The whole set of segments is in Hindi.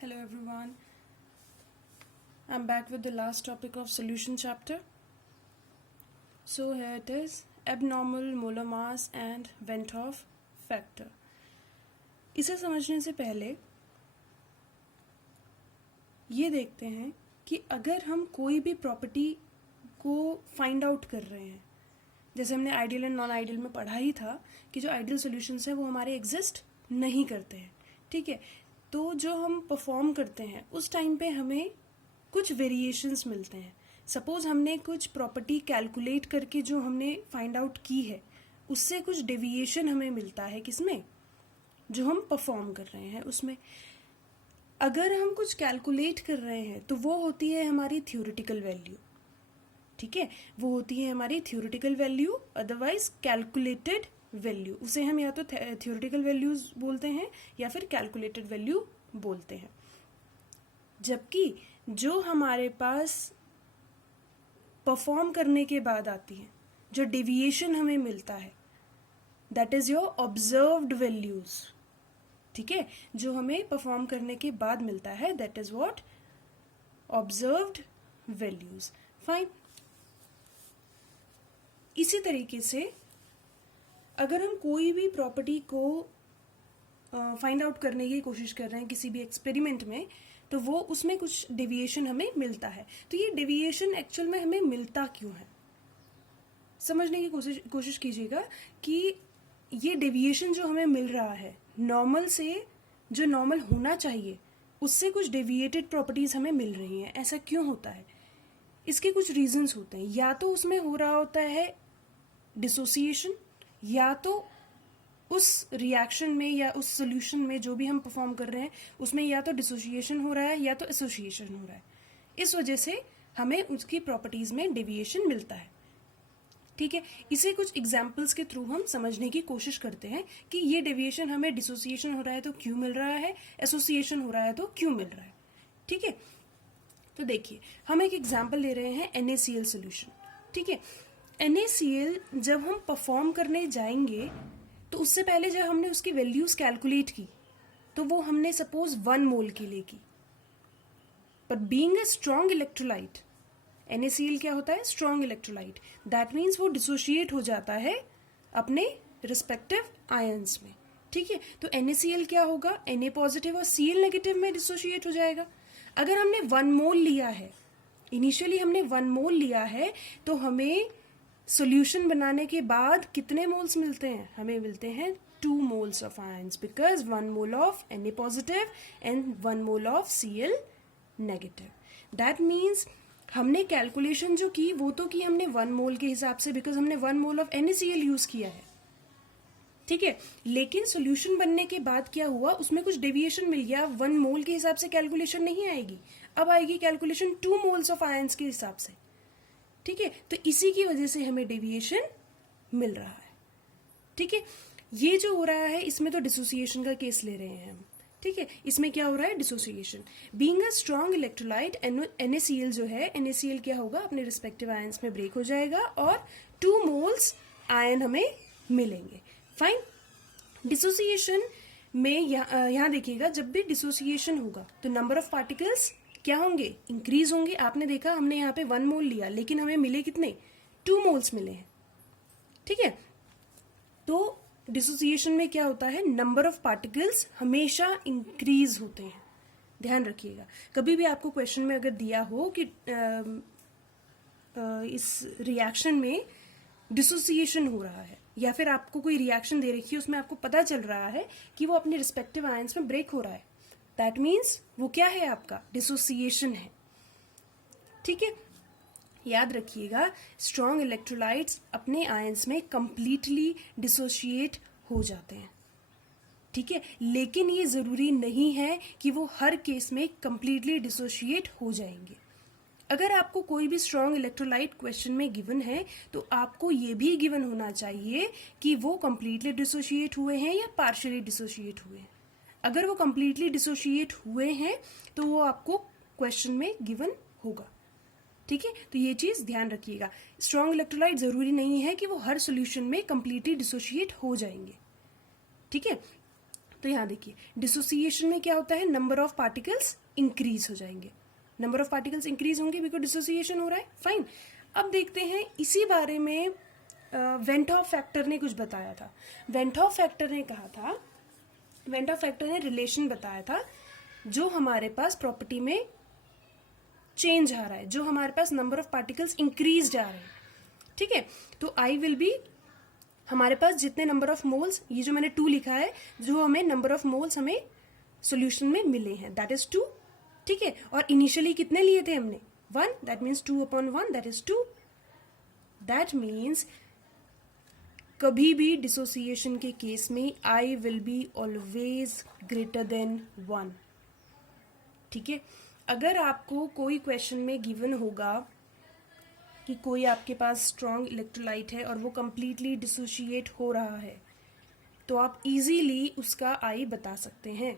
Hello everyone. I'm back with the last topic of solution chapter. So here it is, abnormal molar mass and Van 't Hoff factor. इसे समझने से पहले ये देखते हैं कि अगर हम कोई भी प्रॉपर्टी को फाइंड आउट कर रहे हैं, जैसे हमने आइडियल एंड नॉन आइडियल में पढ़ा ही था कि जो आइडियल सॉल्यूशंस हैं वो हमारे एग्जिस्ट नहीं करते हैं, ठीक है। तो जो हम परफॉर्म करते हैं उस टाइम पे हमें कुछ वेरिएशंस मिलते हैं। सपोज हमने कुछ प्रॉपर्टी कैलकुलेट करके जो हमने फाइंड आउट की है उससे कुछ डेविएशन हमें मिलता है, किसमें, जो हम परफॉर्म कर रहे हैं उसमें। अगर हम कुछ कैलकुलेट कर रहे हैं तो वो होती है हमारी थ्योरेटिकल वैल्यू, ठीक है, वो होती है हमारी theoretical value, otherwise calculated value. उसे हम या तो थ्योरेटिकल वैल्यूज बोलते हैं या फिर कैलकुलेटेड वैल्यू बोलते हैं। जबकि जो हमारे पास परफॉर्म करने के बाद आती है, जो डेविएशन हमें मिलता है, that is your observed values, ठीक है। जो हमें परफॉर्म करने के बाद मिलता है that is what, observed values. Fine. इसी तरीके से अगर हम कोई भी प्रॉपर्टी को फाइंड आउट करने की कोशिश कर रहे हैं किसी भी एक्सपेरिमेंट में, तो वो उसमें कुछ डेविएशन हमें मिलता है। तो ये डेविएशन एक्चुअल में हमें मिलता क्यों है, समझने की कोशिश कीजिएगा कि ये डेविएशन जो हमें मिल रहा है नॉर्मल से, जो नॉर्मल होना चाहिए उससे कुछ डेविएटेड प्रॉपर्टीज हमें मिल रही हैं। ऐसा क्यों होता है? इसके कुछ रीजंस होते हैं। या तो उसमें हो रहा होता है डिसोसिएशन, या तो उस रिएक्शन में या उस सोल्यूशन में जो भी हम परफॉर्म कर रहे हैं उसमें या तो डिसोसिएशन हो रहा है या तो एसोसिएशन हो रहा है। इस वजह से हमें उसकी प्रॉपर्टीज में डेविएशन मिलता है, ठीक है। इसे कुछ एग्जाम्पल्स के थ्रू हम समझने की कोशिश करते हैं कि ये डेविएशन हमें डिसोसिएशन हो रहा है तो क्यों मिल रहा है, एसोसिएशन हो रहा है तो क्यों मिल रहा है, ठीक है। तो देखिए, हम एक एग्जाम्पल ले रहे हैं NaCl सोल्यूशन, ठीक है। NaCl जब हम परफॉर्म करने जाएंगे तो उससे पहले जब हमने उसकी वैल्यूज कैलकुलेट की तो वो हमने सपोज 1 मोल के लिए की, पर being a strong electrolyte, NaCl क्या होता है, स्ट्रॉन्ग इलेक्ट्रोलाइट, दैट मीन्स वो डिसोशिएट हो जाता है अपने रिस्पेक्टिव आयंस में, ठीक है। तो NaCl क्या होगा, Na पॉजिटिव और Cl नेगेटिव में डिसोशिएट हो जाएगा। अगर हमने 1 मोल लिया है, इनिशियली हमने 1 मोल लिया है, तो हमें सॉल्यूशन बनाने के बाद कितने मोल्स मिलते हैं, हमें मिलते हैं 2 moles of ions, because 1 mole of Na positive and 1 mole of Cl negative. That means हमने कैलकुलेशन जो की वो तो की हमने 1 मोल के हिसाब से, बिकॉज हमने 1 मोल ऑफ NaCl यूज किया है, ठीक है। लेकिन सॉल्यूशन बनने के बाद क्या हुआ, उसमें कुछ डेविएशन मिल गया। 1 मोल के हिसाब से कैलकुलेशन नहीं आएगी, अब आएगी कैलकुलेशन 2 मोल्स ऑफ आयंस के हिसाब से, ठीक है। तो इसी की वजह से हमें डेविएशन मिल रहा है, ठीक है। ये जो हो रहा है इसमें तो डिसोसिएशन का केस ले रहे हैं हम, ठीक है। इसमें क्या हो रहा है, dissociation. Being a strong electrolyte, NaCl जो है, NaCl क्या होगा, अपने रिस्पेक्टिव आयंस में ब्रेक हो जाएगा और 2 मोल्स आयन हमें मिलेंगे। फाइन। डिसोसिएशन में यहाँ देखिएगा, जब भी डिसोसिएशन होगा तो नंबर ऑफ पार्टिकल्स क्या होंगे, इंक्रीज होंगे। आपने देखा हमने यहाँ पे 1 मोल लिया लेकिन हमें मिले कितने, 2 मोल्स मिले हैं, ठीक है। तो डिसोसिएशन में क्या होता है, नंबर ऑफ पार्टिकल्स हमेशा इंक्रीज होते हैं, ध्यान रखिएगा। कभी भी आपको क्वेश्चन में अगर दिया हो कि इस रिएक्शन में डिसोसिएशन हो रहा है, या फिर आपको कोई रिएक्शन दे रखी है उसमें आपको पता चल रहा है कि वो अपने रिस्पेक्टिव आयंस में ब्रेक हो रहा है, दैट मीन्स वो क्या है, आपका डिसोसिएशन है, ठीक है। याद रखिएगा, स्ट्रॉन्ग इलेक्ट्रोलाइट्स अपने आयंस में कंप्लीटली डिसोशिएट हो जाते हैं, ठीक है। लेकिन ये जरूरी नहीं है कि वो हर केस में कंप्लीटली डिसोशिएट हो जाएंगे। अगर आपको कोई भी स्ट्रॉन्ग इलेक्ट्रोलाइट क्वेश्चन में गिवन है तो आपको ये भी गिवन होना चाहिए कि वो कंप्लीटली डिसोशिएट हुए हैं या पार्शियली डिसोशिएट हुए हैं। अगर वो कंप्लीटली डिसोशिएट हुए हैं तो वो आपको क्वेश्चन में गिवन होगा, ठीक है। तो ये चीज ध्यान रखिएगा, स्ट्रॉन्ग इलेक्ट्रोलाइट जरूरी नहीं है कि वो हर सॉल्यूशन में कंप्लीटली डिसोशिएट हो जाएंगे, ठीक है। तो यहाँ देखिए डिसोसिएशन में क्या होता है, नंबर ऑफ पार्टिकल्स इंक्रीज हो जाएंगे, नंबर ऑफ पार्टिकल्स इंक्रीज होंगे बिकॉज डिसोसिएशन हो रहा है, फाइन। अब देखते हैं इसी बारे में वेंट हॉफ फैक्टर ने कुछ बताया था। वेंट हॉफ फैक्टर ने कहा था, वेंट हॉफ फैक्टर ने रिलेशन बताया था, जो हमारे पास प्रॉपर्टी में चेंज आ रहा है, जो हमारे पास नंबर ऑफ पार्टिकल्स इंक्रीज जा रहे हैं, ठीक है, तो आई विल बी, हमारे पास जितने नंबर ऑफ मोल्स, ये जो मैंने 2 लिखा है, जो हमें नंबर ऑफ मोल्स हमें सॉल्यूशन में मिले हैं दैट इज 2, ठीक है, और इनिशियली कितने लिए थे हमने 1, that means 2/1 that is 2। That means कभी भी डिसोसिएशन के केस में I will be always greater than 1, ठीक है। अगर आपको कोई क्वेश्चन में गिवन होगा कि कोई आपके पास स्ट्रॉन्ग इलेक्ट्रोलाइट है और वो कंप्लीटली डिसोशिएट हो रहा है, तो आप इजीली उसका आई बता सकते हैं,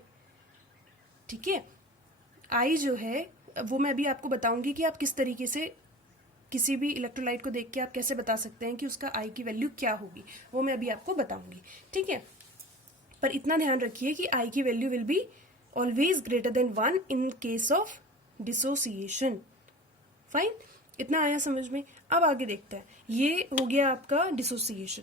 ठीक है। आई जो है वो मैं अभी आपको बताऊंगी कि आप किस तरीके से किसी भी इलेक्ट्रोलाइट को देख के आप कैसे बता सकते हैं कि उसका आई की वैल्यू क्या होगी, वो मैं अभी आपको बताऊंगी, ठीक है। पर इतना ध्यान रखिए कि आई की value will be always greater than 1 in case of dissociation, fine. इतना आया समझ में। अब आगे देखते हैं, ये हो गया आपका डिसोसिएशन।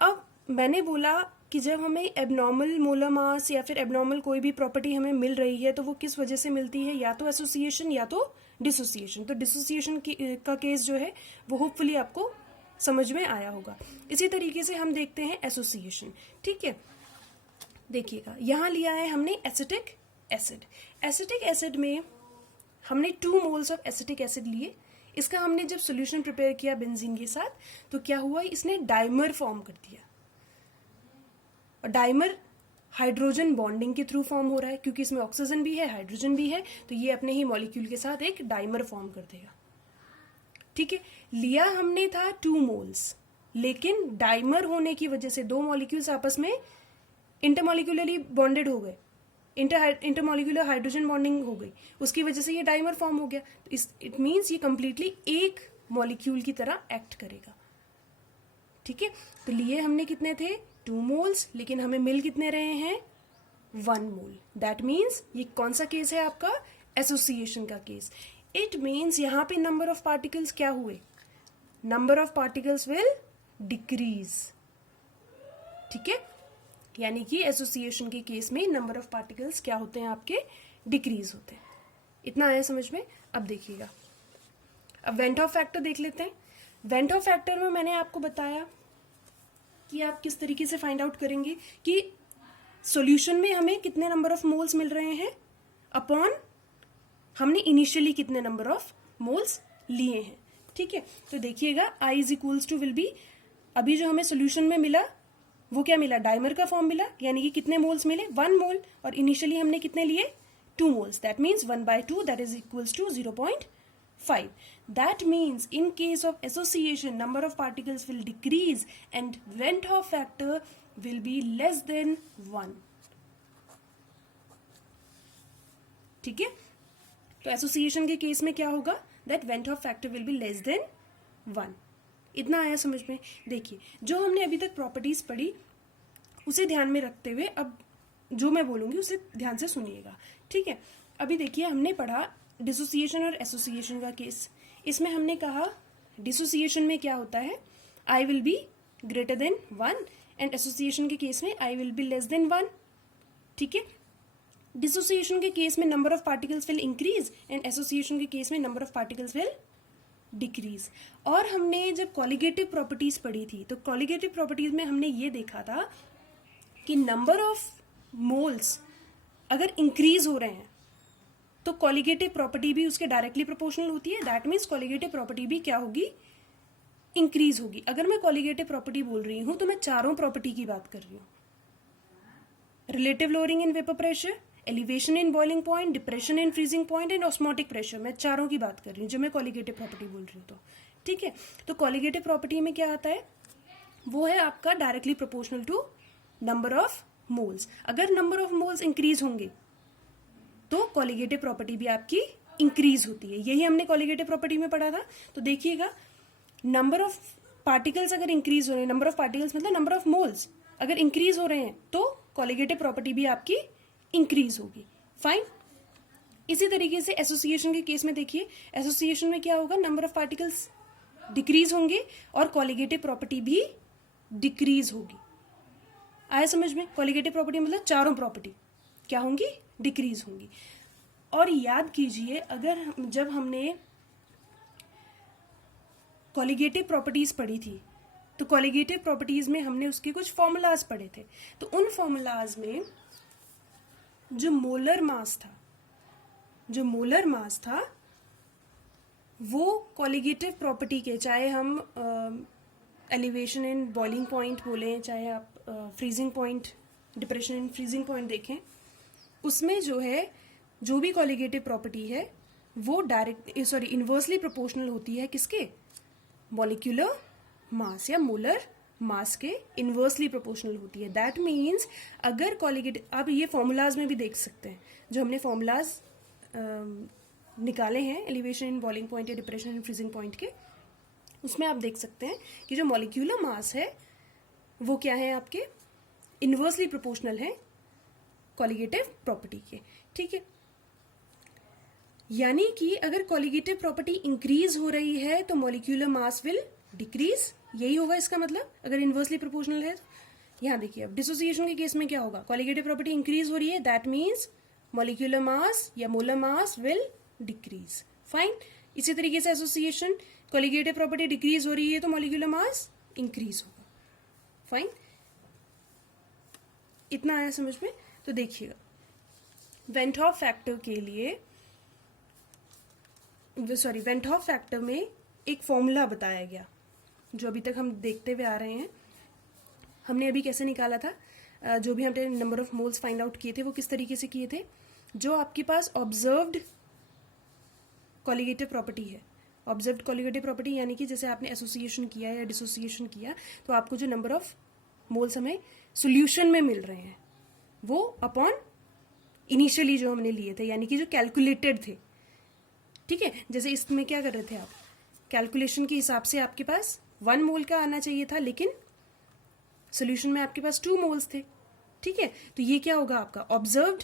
अब मैंने बोला कि जब हमें एबनॉर्मल मोलर मास या फिर एबनॉर्मल कोई भी प्रॉपर्टी हमें मिल रही है तो वो किस वजह से मिलती है, या तो एसोसिएशन या तो डिसोसिएशन। तो डिसोसिएशन का केस जो है वो होपफुली आपको समझ में आया होगा। इसी तरीके से हम देखते हैं एसोसिएशन, ठीक है। देखिएगा यहाँ लिया है हमने एसिटिक एसिड। एसिटिक एसिड में हमने 2 मोल्स ऑफ एसिटिक एसिड लिए। इसका हमने जब सॉल्यूशन प्रिपेयर किया बेंजीन के साथ तो क्या हुआ, इसने डाइमर फॉर्म कर दिया, और डाइमर हाइड्रोजन बॉन्डिंग के थ्रू फॉर्म हो रहा है, क्योंकि इसमें ऑक्सीजन भी है हाइड्रोजन भी है, तो ये अपने ही मॉलिक्यूल के साथ एक डाइमर फॉर्म कर देगा, ठीक है। लिया हमने था 2 मोल्स, लेकिन डाइमर होने की वजह से 2 मॉलिक्यूल्स आपस में इंटरमॉलिक्यूलरली बॉन्डेड हो गए, इंटरमॉलिक्यूलर हाइड्रोजन बॉन्डिंग हो गई, उसकी वजह से ये डाइमर फॉर्म हो गया। तो इट मीन्स ये कंप्लीटली एक मॉलिक्यूल की तरह एक्ट करेगा, ठीक है। तो लिए हमने कितने थे 2 मोल्स, लेकिन हमें मिल कितने रहे हैं 1 मोल। दैट मीन्स ये कौन सा केस है आपका, एसोसिएशन का केस। इट मीन्स यहाँ पे नंबर ऑफ पार्टिकल्स क्या हुए, number of particles will decrease, ठीक है। यानी कि एसोसिएशन के केस में नंबर ऑफ पार्टिकल्स क्या होते हैं आपके, डिक्रीज होते हैं। इतना आया समझ में। अब देखिएगा, अब वेंट हॉफ फैक्टर देख लेते हैं। वेंट हॉफ फैक्टर में मैंने आपको बताया कि आप किस तरीके से फाइंड आउट करेंगे कि सॉल्यूशन में हमें कितने नंबर ऑफ मोल्स मिल रहे हैं अपॉन हमने इनिशियली कितने नंबर ऑफ मोल्स लिए हैं, ठीक है। तो देखिएगा I is equals to will be, अभी जो हमें सॉल्यूशन में मिला वो क्या मिला, डाइमर का फॉर्म मिला, यानी कि कितने मोल्स मिले 1 मोल, और इनिशियली हमने कितने लिए 2 moles, that means 1/2 that is equals to 0.5. That means in case of association number of particles will decrease and Van't Hoff factor will be less than 1. ठीक है, तो एसोसिएशन के केस में क्या होगा, that went Hoff factor will be less than 1. इतना आया समझ में। देखिए जो हमने अभी तक प्रॉपर्टीज पढ़ी उसे ध्यान में रखते हुए अब जो मैं बोलूंगी उसे ध्यान से सुनिएगा, ठीक है। अभी देखिए हमने पढ़ा डिसोसिएशन और एसोसिएशन का केस। इसमें हमने कहा डिसोसिएशन में क्या होता है, I will be greater than 1 and association के केस में I will be less than 1, ठीक है। डिसोसिएशन के केस में number of particles will increase and association के केस में number of particles will decrease. और हमने जब कॉलिगेटिव प्रॉपर्टीज पढ़ी थी तो कॉलिगेटिव प्रॉपर्टीज में हमने ये देखा था कि नंबर ऑफ मोल्स अगर इंक्रीज हो रहे हैं तो कॉलिगेटिव प्रॉपर्टी भी उसके डायरेक्टली प्रोपोर्शनल होती है, दैट मीन्स कॉलिगेटिव प्रॉपर्टी भी क्या होगी, इंक्रीज होगी। अगर मैं कॉलिगेटिव प्रॉपर्टी बोल रही हूं तो मैं चारों प्रॉपर्टी की बात कर रही हूं, relative lowering in vapour pressure, elevation in boiling point, depression in freezing point and osmotic pressure, मैं चारों की बात कर रही हूँ जो मैं कॉलिगेटिव प्रॉपर्टी बोल रही हूँ। तो ठीक है, तो कॉलिगेटिव प्रॉपर्टी में क्या आता है, वो है आपका directly proportional to number of moles. अगर नंबर ऑफ मोल्स इंक्रीज होंगे तो कॉलिगेटिव प्रॉपर्टी भी आपकी इंक्रीज होती है, यही हमने कॉलिगेटिव प्रॉपर्टी में पढ़ा था। तो देखिएगा नंबर ऑफ पार्टिकल्स अगर इंक्रीज हो रहे हैं, नंबर ऑफ पार्टिकल्स मतलब नंबर ऑफ मोल्स अगर इंक्रीज हो रहे हैं तो कॉलिगेटिव प्रॉपर्टी भी आपकी इंक्रीज होगी। फाइन। इसी तरीके से एसोसिएशन के केस में देखिए, एसोसिएशन में क्या होगा, नंबर ऑफ पार्टिकल्स डिक्रीज होंगे और कॉलिगेटिव प्रॉपर्टी भी डिक्रीज होगी। आया समझ में? कॉलिगेटिव प्रॉपर्टी मतलब चारों प्रॉपर्टी क्या होंगी, डिक्रीज होंगी। और याद कीजिए, अगर जब हमने कॉलिगेटिव प्रॉपर्टीज पढ़ी थी तो कॉलिगेटिव प्रॉपर्टीज में हमने उसके कुछ फॉर्मूलाज पढ़े थे। तो उन फॉर्मूलाज में जो मोलर मास था वो कॉलिगेटिव प्रॉपर्टी के, चाहे हम एलिवेशन इन बॉइलिंग पॉइंट बोलें, चाहे आप freezing point, depression in freezing point देखें, उसमें जो है जो भी कॉलिगेटिव प्रॉपर्टी है वो इन्वर्सली प्रोपोर्शनल होती है किसके, मॉलिक्यूलर मास या मोलर मास के इन्वर्सली प्रोपोर्शनल होती है। दैट मीन्स अगर कॉलिगेटिव, आप ये फॉर्मूलाज में भी देख सकते हैं, जो हमने फॉर्मूलाज निकाले हैं एलिवेशन इन बॉइलिंग पॉइंट या डिप्रेशन इन फ्रीजिंग पॉइंट के, उसमें आप देख सकते हैं कि जो मॉलिक्यूलर मास है वो क्या है, आपके इन्वर्सली प्रोपोर्शनल है कॉलिगेटिव प्रॉपर्टी के। ठीक है, यानी कि अगर कॉलिगेटिव प्रॉपर्टी इंक्रीज हो रही है तो मॉलिक्यूलर मास विल डिक्रीज, यही होगा इसका मतलब, अगर इन्वर्सली प्रोपोर्शनल है। यहां देखिए, अब डिसोसिएशन के केस में क्या होगा, कॉलिगेटिव प्रॉपर्टी इंक्रीज हो रही है, दैट मीन्स मॉलिक्यूलर मास या molar mass will decrease. Fine. इसी तरीके से एसोसिएशन, कॉलिगेटिव प्रॉपर्टी डिक्रीज हो रही है तो मॉलिक्यूलर मास इंक्रीज होगा। फाइन, इतना आया समझ में? तो देखिएगा, वेंट हॉफ फैक्टर के लिए, वेंट हॉफ फैक्टर में एक फॉर्मूला बताया गया जो अभी तक हम देखते हुए आ रहे हैं। हमने अभी कैसे निकाला था, जो भी हमने number of moles find out किए थे वो किस तरीके से किए थे, जो आपके पास ऑब्जर्व्ड कॉलिगेटिव प्रॉपर्टी है, ऑब्जर्व्ड कॉलिगेटिव प्रॉपर्टी यानी कि जैसे आपने एसोसिएशन किया या डिसोसिएशन किया तो आपको जो नंबर ऑफ मोल्स हमें सॉल्यूशन में मिल रहे हैं वो अपॉन इनिशियली जो हमने लिए थे, यानी कि जो कैलकुलेटेड थे। ठीक है, जैसे इसमें क्या कर रहे थे आप, कैलकुलेशन के हिसाब से आपके पास 1 मोल का आना चाहिए था, लेकिन सॉल्यूशन में आपके पास 2 मोल्स थे। ठीक है, तो ये क्या होगा आपका ऑब्जर्व्ड,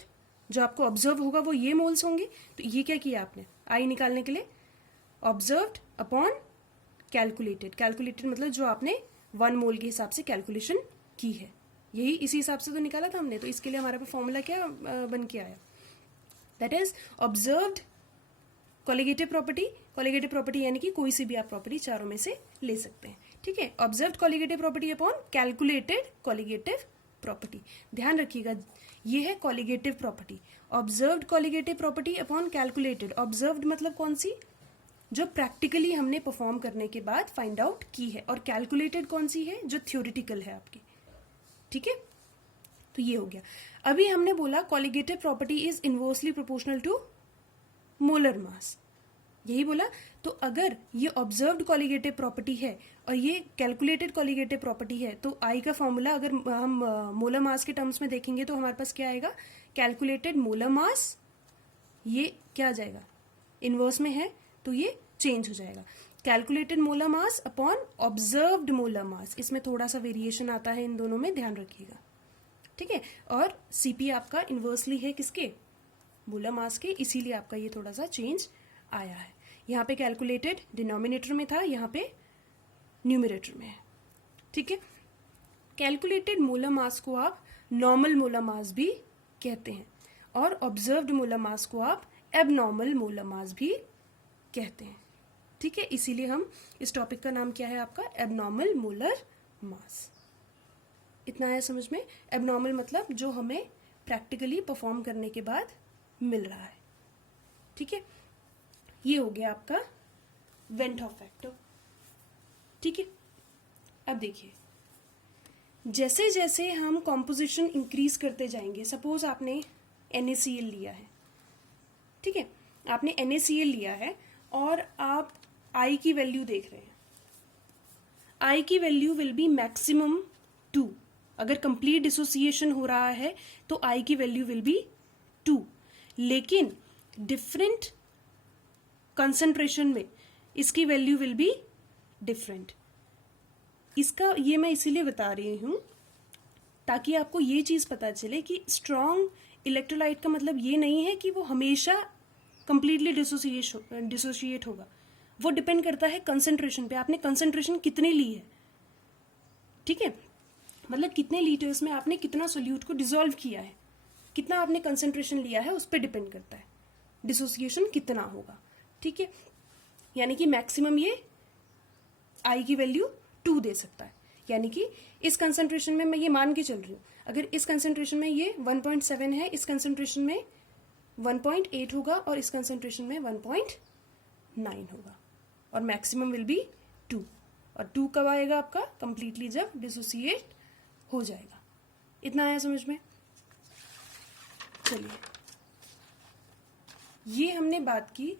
जो आपको ऑब्जर्व होगा वो ये मोल्स होंगे। तो ये क्या किया आपने आई निकालने के लिए, ऑब्जर्व्ड अपॉन कैलकुलेटेड, कैलकुलेटेड मतलब जो आपने 1 मोल के हिसाब से कैलकुलेशन की है, यही इसी हिसाब से तो निकाला था हमने। तो इसके लिए हमारे पास फॉर्मूला क्या बन के आया, that is observed colligative property. Colligative property यानी कि कोई सी भी आप प्रॉपर्टी चारों में से ले सकते हैं। ठीक है, observed colligative property upon calculated colligative property. ध्यान रखिएगा, ये है colligative property, observed colligative property upon calculated. Observed मतलब कौन सी, जो प्रैक्टिकली हमने परफॉर्म करने के बाद फाइंड आउट की है, और कैलकुलेटेड कौन सी है, जो थ्योरेटिकल है आपकी। ठीक है, तो ये हो गया। अभी हमने बोला colligative property is inversely proportional to molar mass, यही बोला। तो अगर ये ऑब्जर्व्ड कॉलिगेटिव प्रॉपर्टी है और ये कैलकुलेटेड कॉलिगेटिव प्रॉपर्टी है, तो आई का फॉर्मूला अगर हम मोलर मास के टर्म्स में देखेंगे तो हमारे पास क्या आएगा, कैलकुलेटेड मोलर मास, ये क्या आ जाएगा, इनवर्स में है तो ये चेंज हो जाएगा, calculated molar mass upon observed molar mass. इसमें थोड़ा सा वेरिएशन आता है इन दोनों में, ध्यान रखिएगा। ठीक है, और सीपी आपका इनवर्सली है किसके, मोलर मास के, इसीलिए आपका ये थोड़ा सा चेंज आया है। यहाँ पे कैलकुलेटेड डिनोमिनेटर में था, यहाँ पे न्यूमरेटर में है। ठीक है, कैलकुलेटेड मोलर मास को आप नॉर्मल मोलर मास भी कहते हैं, और ऑब्जर्व्ड मोलर मास को आप एबनॉर्मल मोलर मास भी कहते हैं। ठीक है, इसीलिए हम इस टॉपिक का नाम क्या है आपका, एबनॉर्मल मोलर मास। इतना है समझ में। एबनॉर्मल मतलब जो हमें प्रैक्टिकली परफॉर्म करने के बाद मिल रहा है। ठीक है, ये हो गया आपका वेंट हॉफ फैक्टर। ठीक है, अब देखिए, जैसे जैसे हम कॉम्पोजिशन इंक्रीज करते जाएंगे, सपोज आपने NaCl लिया है, ठीक है, आपने NaCl लिया है और आप I की वैल्यू देख रहे हैं, I की वैल्यू विल बी मैक्सिमम 2। अगर कंप्लीट डिसोसिएशन हो रहा है तो I की वैल्यू विल बी 2, लेकिन डिफरेंट कंसंट्रेशन में इसकी वैल्यू विल बी डिफरेंट। इसका ये मैं इसीलिए बता रही हूं ताकि आपको ये चीज पता चले कि स्ट्रॉन्ग इलेक्ट्रोलाइट का मतलब ये नहीं है कि वो हमेशा कंप्लीटली डिसोसिएट होगा। वो डिपेंड करता है कंसंट्रेशन पे, आपने कंसंट्रेशन कितनी ली है, ठीक है, मतलब कितने लीटर्स में आपने कितना सोल्यूट को डिसॉल्व किया है, कितना आपने कंसंट्रेशन लिया है, उस पर डिपेंड करता है डिसोसिएशन कितना होगा, ठीक है। यानी कि मैक्सिमम ये आई की वैल्यू 2 दे सकता है, यानी कि इस कंसंट्रेशन में मैं ये मान के चल रही हूँ, अगर इस कंसंट्रेशन में ये 1.7 है, इस कंसंट्रेशन में 1.8 होगा और इस कंसंट्रेशन में 1.9 होगा, और मैक्सिमम विल बी 2। और 2 कब आएगा आपका? कंप्लीटली जब डिसोसिएट हो जाएगा। इतना आया समझ में? चलिए, ये हमने बात की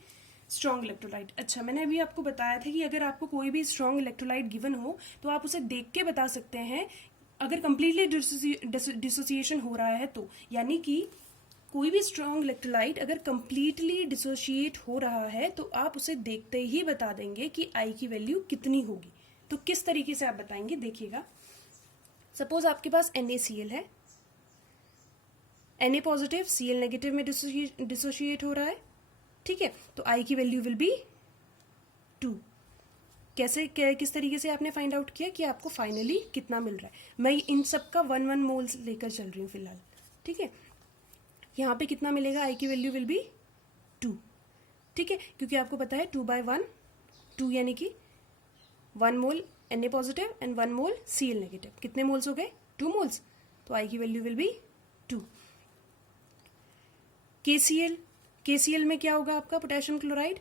स्ट्रॉन्ग इलेक्ट्रोलाइट। अच्छा, मैंने अभी आपको बताया था कि अगर आपको कोई भी स्ट्रॉन्ग इलेक्ट्रोलाइट गिवन हो तो आप उसे देख के बता सकते हैं अगर कंप्लीटली डिसोसिएशन हो रहा है तो, यानी कि कोई भी स्ट्रॉन्ग इलेक्ट्रोलाइट अगर कंप्लीटली डिसोशिएट हो रहा है तो आप उसे देखते ही बता देंगे कि आई की वैल्यू कितनी होगी। तो किस तरीके से आप बताएंगे, देखिएगा। सपोज आपके पास NaCl है, Na पॉजिटिव Cl नेगेटिव में डिसोशिएट हो रहा है, ठीक है, तो आई की वैल्यू विल बी 2। किस तरीके से आपने फाइंड आउट किया कि आपको फाइनली कितना मिल रहा है? मैं इन सब का 1 मोल्स लेकर चल रही हूँ फिलहाल, ठीक है। यहाँ पे कितना मिलेगा? आई की वैल्यू विल बी 2, ठीक है, क्योंकि आपको पता है 2/1, 2 यानी कि 1 मोल Na positive and 1 mole Cl negative. कितने मोल्स हो गए? 2 मोल्स, तो आई की वैल्यू विल बी 2। KCl में क्या होगा आपका? Potassium chloride,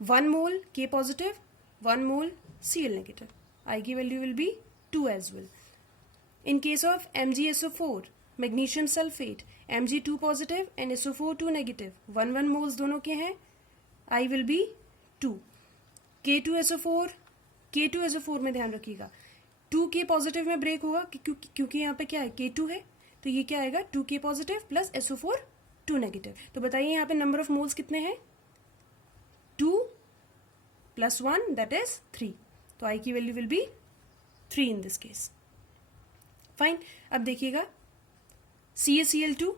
1 mole K positive, 1 mole Cl negative, i की value will be 2 as well. In case of MgSO4 magnesium sulphate, Mg2 positive and SO4 2 negative, 1 moles दोनों के हैं, आई विल बी 2। K2SO4 में ध्यान रखिएगा 2K पॉजिटिव में ब्रेक होगा क्योंकि यहाँ पे क्या है? K2 है, तो ये क्या आएगा? 2K positive plus SO4 2 negative. तो बताइए यहाँ पे नंबर ऑफ मोल्स कितने हैं? 2 + 1 दैट इज 3, तो आई की value will B 3 in this case. Fine. अब देखिएगा CaCl2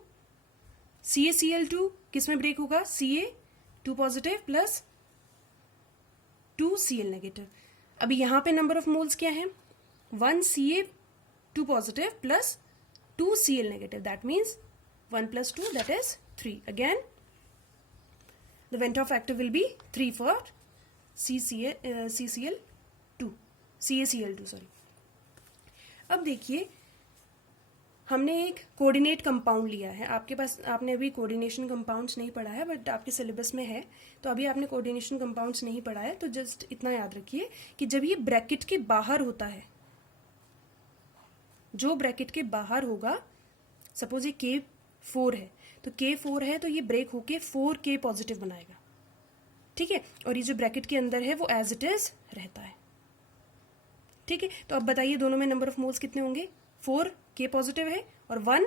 किस में ब्रेक होगा? Ca2 positive plus 2 Cl negative. अभी यहाँ पे नंबर ऑफ मोल्स क्या है? 1 Ca2 positive plus 2 Cl negative, that means 1 + 2 that is 3। Again the Venthoff factor will be 3 for CaCl2 sorry. अब देखिए, हमने एक कोऑर्डिनेट कंपाउंड लिया है। आपके पास, आपने अभी कोऑर्डिनेशन कंपाउंड्स नहीं पढ़ा है, बट आपके सिलेबस में है, तो अभी आपने कोऑर्डिनेशन कंपाउंड्स नहीं पढ़ा है, तो जस्ट इतना याद रखिए कि जब ये ब्रैकेट के बाहर होता है, जो ब्रैकेट के बाहर होगा, सपोज ये K4 है, तो K4 है तो ये ब्रेक होके 4K पॉजिटिव बनाएगा, ठीक है, और ये जो ब्रैकेट के अंदर है वो एज इट इज रहता है, ठीक है। तो अब बताइए दोनों में नंबर ऑफ मोल्स कितने होंगे? 4K पॉजिटिव है और 1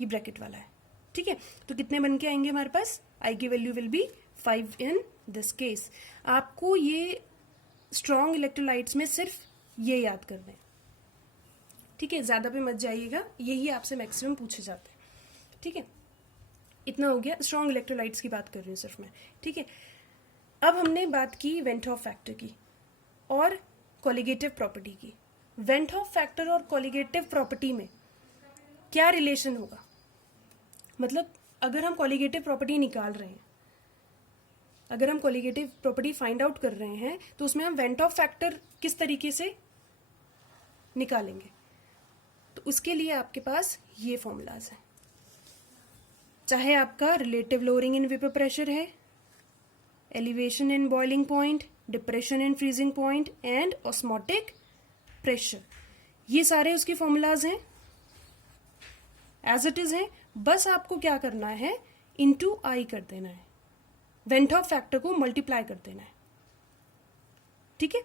ये ब्रैकेट वाला है, ठीक है, तो कितने बन के आएंगे हमारे पास? आई की value will B 5 in this case. आपको ये स्ट्रॉन्ग इलेक्ट्रोलाइट्स में सिर्फ ये याद करना है, ठीक है, ज्यादा पे मत जाइएगा, यही आपसे मैक्सिमम पूछे जाते हैं, ठीक है। इतना हो गया, स्ट्रॉन्ग इलेक्ट्रोलाइट्स की बात कर रही हूँ सिर्फ मैं, ठीक है। अब हमने बात की वेंटॉफ फैक्टर की और कोलिगेटिव प्रॉपर्टी की। वेंटॉफ फैक्टर और कोलिगेटिव प्रॉपर्टी में क्या रिलेशन होगा? मतलब अगर हम कोलिगेटिव प्रॉपर्टी निकाल रहे हैं, अगर हम कोलिगेटिव प्रॉपर्टी फाइंड आउट कर रहे हैं, तो उसमें हम वेंटॉफ फैक्टर किस तरीके से निकालेंगे? तो उसके लिए आपके पास ये फॉर्मूलाज हैं। चाहे आपका relative lowering in vapour pressure है, elevation in boiling point, depression in freezing point and osmotic pressure, ये सारे उसके फॉर्मूलाज हैं, एज इट इज हैं। बस आपको क्या करना है? इनटू आई कर देना है, वेंटॉफ फैक्टर को मल्टीप्लाई कर देना है, ठीक है।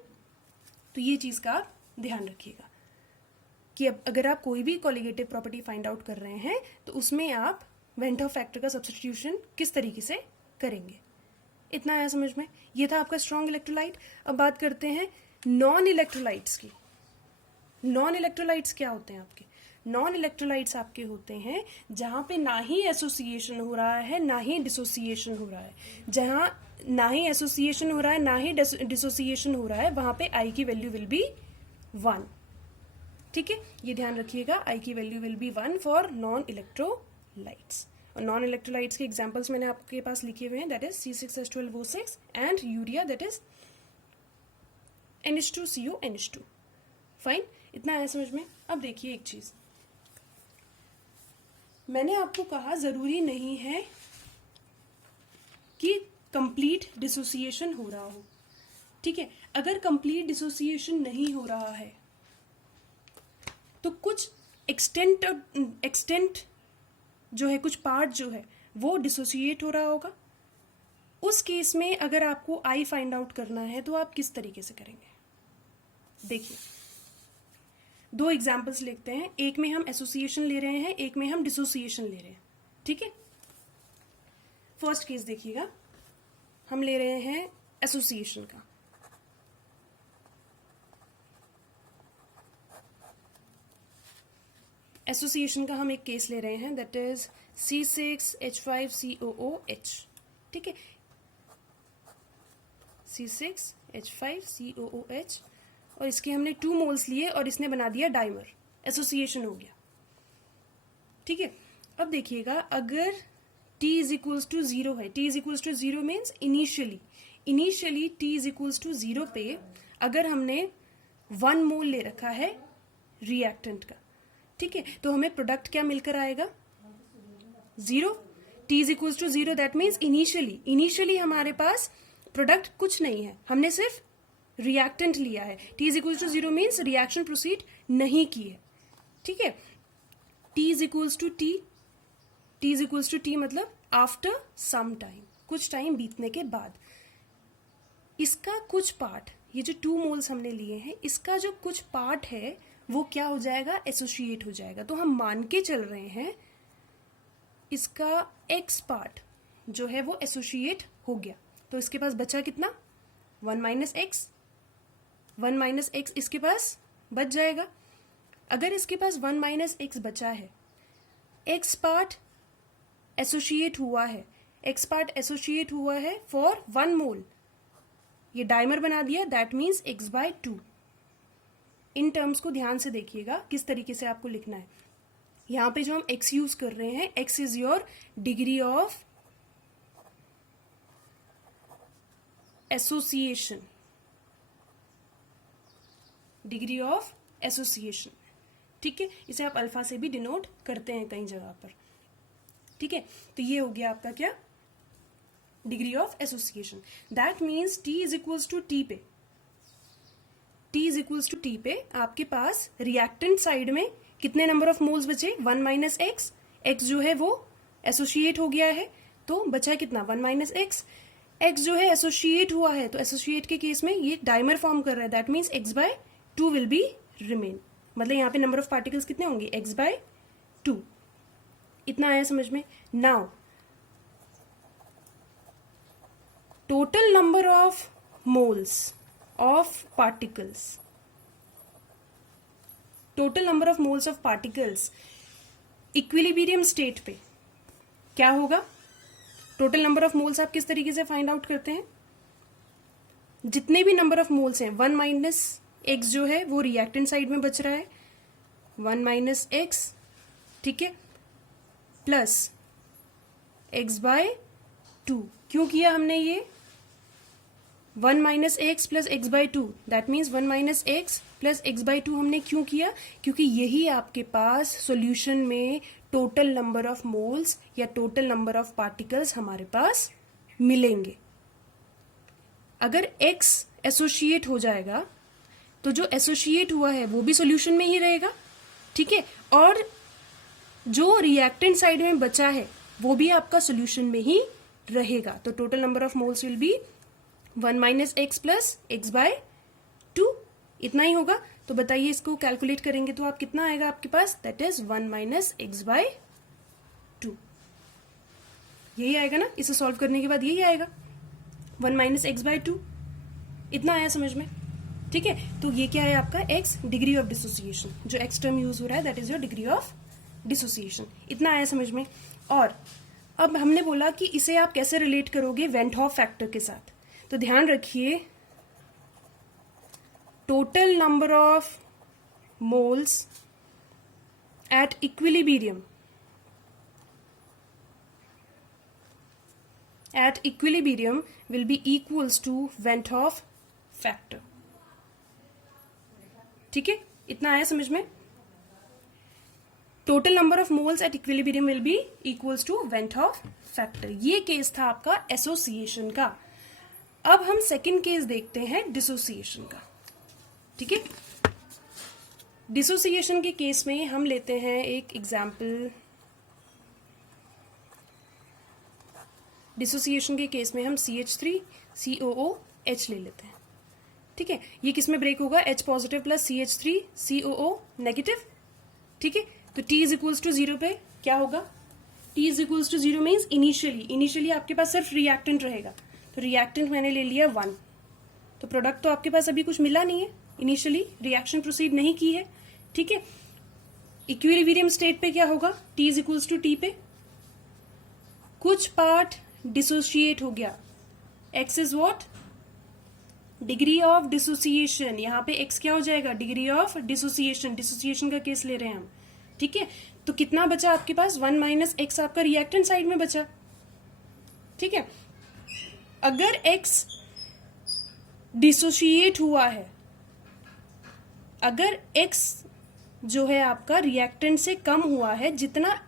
तो ये चीज का आप ध्यान रखिएगा कि अब अगर आप कोई भी कोलिगेटिव प्रॉपर्टी फाइंड आउट कर रहे हैं तो उसमें आप वेंटॉफ फैक्टर का सब्स्टिट्यूशन किस तरीके से करेंगे। इतना आया समझ में? ये था आपका स्ट्रॉन्ग इलेक्ट्रोलाइट। अब बात करते हैं नॉन इलेक्ट्रोलाइट्स की। नॉन इलेक्ट्रोलाइट्स क्या होते हैं आपके? नॉन इलेक्ट्रोलाइट्स आपके होते हैं जहां पे ना ही एसोसिएशन हो रहा है ना ही डिसोसिएशन हो रहा है। जहां ना ही एसोसिएशन हो रहा है ना ही डिसोसिएशन हो रहा है, वहां पे आई की वैल्यू विल बी 1। ठीक है, ये ध्यान रखिएगा, आई की value will B 1 for non electrolytes. और नॉन इलेक्ट्रोलाइट्स के एग्जांपल्स मैंने आपके पास लिखे हुए हैं, that is C6H12O6 and urea, that is NH2CO NH2। Fine, इतना आया समझ में? अब देखिए एक चीज, मैंने आपको कहा जरूरी नहीं है कि कंप्लीट डिसोसिएशन हो रहा हो। ठीक है, अगर कंप्लीट डिसोसिएशन नहीं हो रहा है तो कुछ एक्सटेंट जो है, कुछ पार्ट जो है वो डिसोसिएट हो रहा होगा। उस केस में अगर आपको आई फाइंड आउट करना है तो आप किस तरीके से करेंगे? देखिए, दो एग्जाम्पल्स लिखते हैं, एक में हम एसोसिएशन ले रहे हैं, एक में हम डिसोसिएशन ले रहे हैं। ठीक है, फर्स्ट केस देखिएगा, हम ले रहे हैं एसोसिएशन का। एसोसिएशन का हम एक केस ले रहे हैं, दैट इज C6H5COOH। ठीक है, C6H5COOH, और इसके हमने 2 मोल्स लिए और इसने बना दिया डाइमर, एसोसिएशन हो गया। ठीक है, अब देखिएगा, अगर T इज इक्वल्स टू 0 है, T is equals to 0 means initially T is equals to 0 पे अगर हमने 1 मोल ले रखा है रिएक्टेंट का, ठीक है, तो हमें प्रोडक्ट क्या मिलकर आएगा? 0। T is equals to 0, that means initially हमारे पास प्रोडक्ट कुछ नहीं है, हमने सिर्फ रिएक्टेंट लिया है। T is equals to 0 means reaction proceed नहीं की है। ठीक है, T is equals to T मतलब आफ्टर सम टाइम, कुछ टाइम बीतने के बाद इसका कुछ पार्ट, ये जो 2 मोल्स हमने लिए हैं, इसका जो कुछ पार्ट है वो क्या हो जाएगा? एसोसिएट हो जाएगा। तो हम मान के चल रहे हैं इसका X पार्ट जो है वो एसोसिएट हो गया। तो इसके पास बचा कितना? 1 माइनस एक्स इसके पास बच जाएगा। अगर इसके पास 1 माइनस एक्स बचा है, X पार्ट एसोसिएट हुआ है फॉर 1 मोल, ये डाइमर बना दिया, that means X/2। In terms को ध्यान से देखिएगा किस तरीके से आपको लिखना है। यहां पे जो हम X यूज कर रहे हैं, X is your degree of association, ठीक है, इसे आप अल्फा से भी डिनोट करते हैं कई जगह पर। ठीक है, तो ये हो गया आपका क्या? Degree of association. That means T is equals to T पे आपके पास रिएक्टेंट साइड में कितने नंबर ऑफ मोल्स बचे? 1 माइनस एक्स। एक्स जो है वो एसोसिएट हो गया है, तो बचा है कितना? 1 माइनस एक्स। एक्स जो है एसोसिएट हुआ है, तो एसोसिएट के केस में ये डाइमर फॉर्म कर रहा है, that means X/2 will be remain. मतलब यहाँ पे नंबर ऑफ पार्टिकल्स कितने होंगे? X/2। इतना आया समझ में? Now total number of moles of particles, equilibrium state पे क्या होगा? टोटल नंबर ऑफ मोल्स आप किस तरीके से फाइंड आउट करते हैं? जितने भी नंबर ऑफ मोल्स हैं, 1 माइनस एक्स जो है वो रिएक्टेंट साइड में बच रहा है, 1 माइनस एक्स, ठीक है, प्लस X/2। क्यों किया हमने ये? 1 minus x plus X/2, that means 1 minus x plus X/2 हमने क्यों किया? क्योंकि यही आपके पास सॉल्यूशन में टोटल नंबर ऑफ मोल्स या टोटल नंबर ऑफ पार्टिकल्स हमारे पास मिलेंगे। अगर X एसोसिएट हो जाएगा तो जो एसोसिएट हुआ है वो भी सॉल्यूशन में ही रहेगा, ठीक है, और जो रिएक्टेंट साइड में बचा है वो भी आपका सॉल्यूशन में ही रहेगा। तो total number of moles will be 1 minus x plus X/2, इतना ही होगा। तो बताइए, इसको कैलकुलेट करेंगे तो आप कितना आएगा आपके पास? That is 1 minus X/2। यही आएगा ना? इसे सॉल्व करने के बाद यही आएगा, 1 माइनस X/2। इतना आया समझ में? ठीक है, तो ये क्या है आपका x, डिग्री ऑफ डिसोसिएशन, जो x टर्म यूज हो रहा है that is your degree of dissociation. इतना आया समझ में। और अब हमने बोला कि इसे आप कैसे रिलेट करोगे वेंट हॉफ फैक्टर के साथ। तो ध्यान रखिए, total number of moles at equilibrium will be equals to Van't Hoff factor। ठीक है, इतना आया समझ में। Total number of moles at equilibrium will be equals to van't Hoff factor. ये केस था आपका एसोसिएशन का। अब हम सेकंड केस देखते हैं डिसोसिएशन का। ठीक है, डिसोसिएशन के केस में हम लेते हैं एक एग्जाम्पल। डिसोसिएशन के केस में हम CH3COOH ले लेते हैं। ठीक है, ये किस में ब्रेक होगा, H positive plus CH3COO negative. ठीक है, तो T इज इक्वल्स टू 0 पे क्या होगा, T is equals to 0 means initially आपके पास सिर्फ रिएक्टेंट रहेगा। तो रिएक्टेंट मैंने ले लिया 1, तो प्रोडक्ट तो आपके पास अभी कुछ मिला नहीं है, इनिशियली रिएक्शन प्रोसीड नहीं की है। ठीक है, इक्विलिब्रियम स्टेट पे क्या होगा, T is equals to T पे कुछ पार्ट डिसोशिएट हो गया। X is what, degree of dissociation. यहां पे X क्या हो जाएगा, डिग्री ऑफ डिसोसिएशन। डिसोसिएशन का केस ले रहे हैं हम। ठीक है, तो कितना बचा आपके पास, 1 माइनस एक्स आपका रिएक्टेंट साइड में बचा। ठीक है, अगर X डिसोशिएट हुआ है, अगर X जो है आपका रिएक्टेंट से कम हुआ है, जितना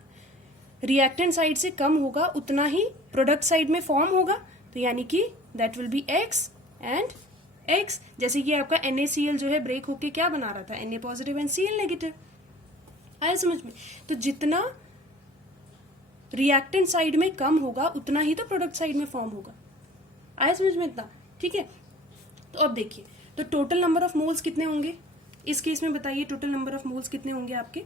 रिएक्टेंट साइड से कम होगा उतना ही प्रोडक्ट साइड में फॉर्म होगा। तो यानी कि that will B X and X। जैसे कि आपका NaCl जो है ब्रेक होके क्या बना रहा था, Na positive and Cl negative. आया समझ में। तो जितना रिएक्टेंट साइड में कम होगा उतना ही तो प्रोडक्ट साइड में फॉर्म होगा। आया समझ में इतना। ठीक है, तो अब देखिए, तो टोटल नंबर ऑफ मोल्स कितने होंगे इस केस में, बताइए टोटल नंबर ऑफ मोल्स कितने होंगे आपके।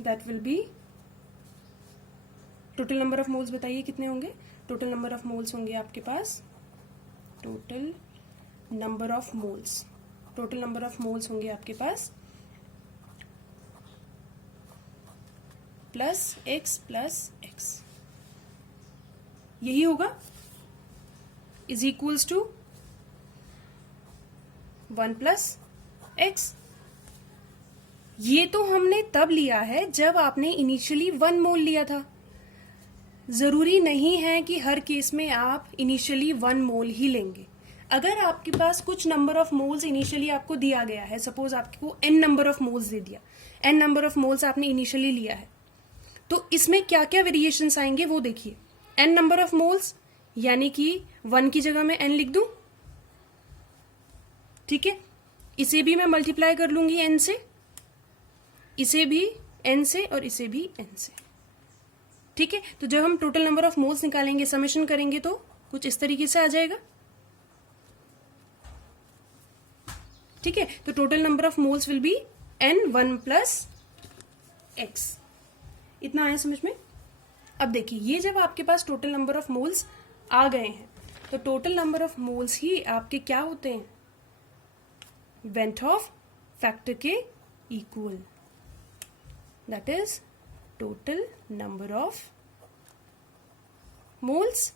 That will be, total number of moles बताइए कितने होंगे। टोटल नंबर ऑफ मोल्स होंगे आपके पास, टोटल नंबर ऑफ मोल्स होंगे आपके पास प्लस x, यही होगा, is equals to 1 plus x। ये तो हमने तब लिया है जब आपने इनिशियली 1 मोल लिया था। जरूरी नहीं है कि हर केस में आप इनिशियली 1 मोल ही लेंगे। अगर आपके पास कुछ नंबर ऑफ मोल्स इनिशियली आपको दिया गया है, सपोज आपको n नंबर ऑफ मोल्स दे दिया, n नंबर ऑफ मोल्स आपने इनिशियली लिया है, तो इसमें क्या क्या वेरिएशंस आएंगे वो देखिए। n नंबर ऑफ मोल्स यानी कि 1 की जगह मैं n लिख दूं। ठीक है, इसे भी मैं मल्टीप्लाई कर लूंगी n से, इसे भी n से और इसे भी n से। ठीक है, तो जब हम टोटल नंबर ऑफ मोल्स निकालेंगे, समेशन करेंगे, तो कुछ इस तरीके से आ जाएगा। ठीक है, तो total number of moles will be n1 plus x। इतना आया समझ में। अब देखिए, ये जब आपके पास टोटल नंबर ऑफ मोल्स आ गए हैं, तो टोटल नंबर ऑफ मोल्स ही आपके क्या होते हैं, वेंट हॉफ फैक्टर के equal. That is total number of moles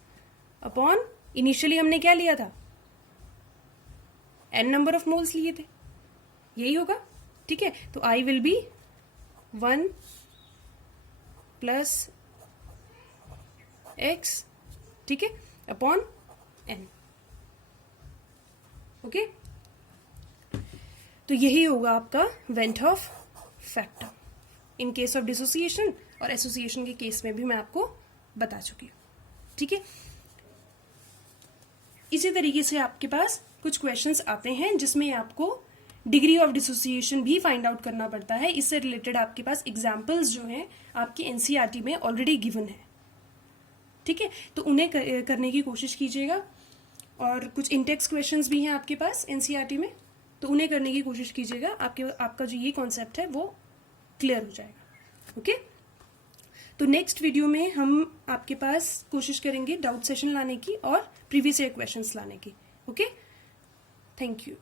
upon, initially हमने क्या लिया था, n नंबर ऑफ मोल्स लिए थे, यही होगा। ठीक है, तो I will be 1 plus x, ठीक है, अपॉन n। ओके, तो यही होगा आपका went Hoff factor in case of dissociation, और एसोसिएशन के केस में भी मैं आपको बता चुकी हूं। ठीक है, इसी तरीके से आपके पास कुछ क्वेश्चंस आते हैं जिसमें आपको डिग्री ऑफ डिसोसिएशन भी फाइंड आउट करना पड़ता है। इससे रिलेटेड आपके पास एग्जाम्पल्स जो हैं आपके एनसीईआरटी में ऑलरेडी गिवन है। ठीक है, तो उन्हें करने की कोशिश कीजिएगा। और कुछ इंटेक्स क्वेश्चंस भी हैं आपके पास एनसीईआरटी में, तो उन्हें करने की कोशिश कीजिएगा। आपका जो ये कॉन्सेप्ट है वो क्लियर हो जाएगा। ओके, तो नेक्स्ट वीडियो में हम आपके पास कोशिश करेंगे डाउट सेशन लाने की और प्रीवियस ईयर क्वेश्चंस लाने की। Okay, thank you.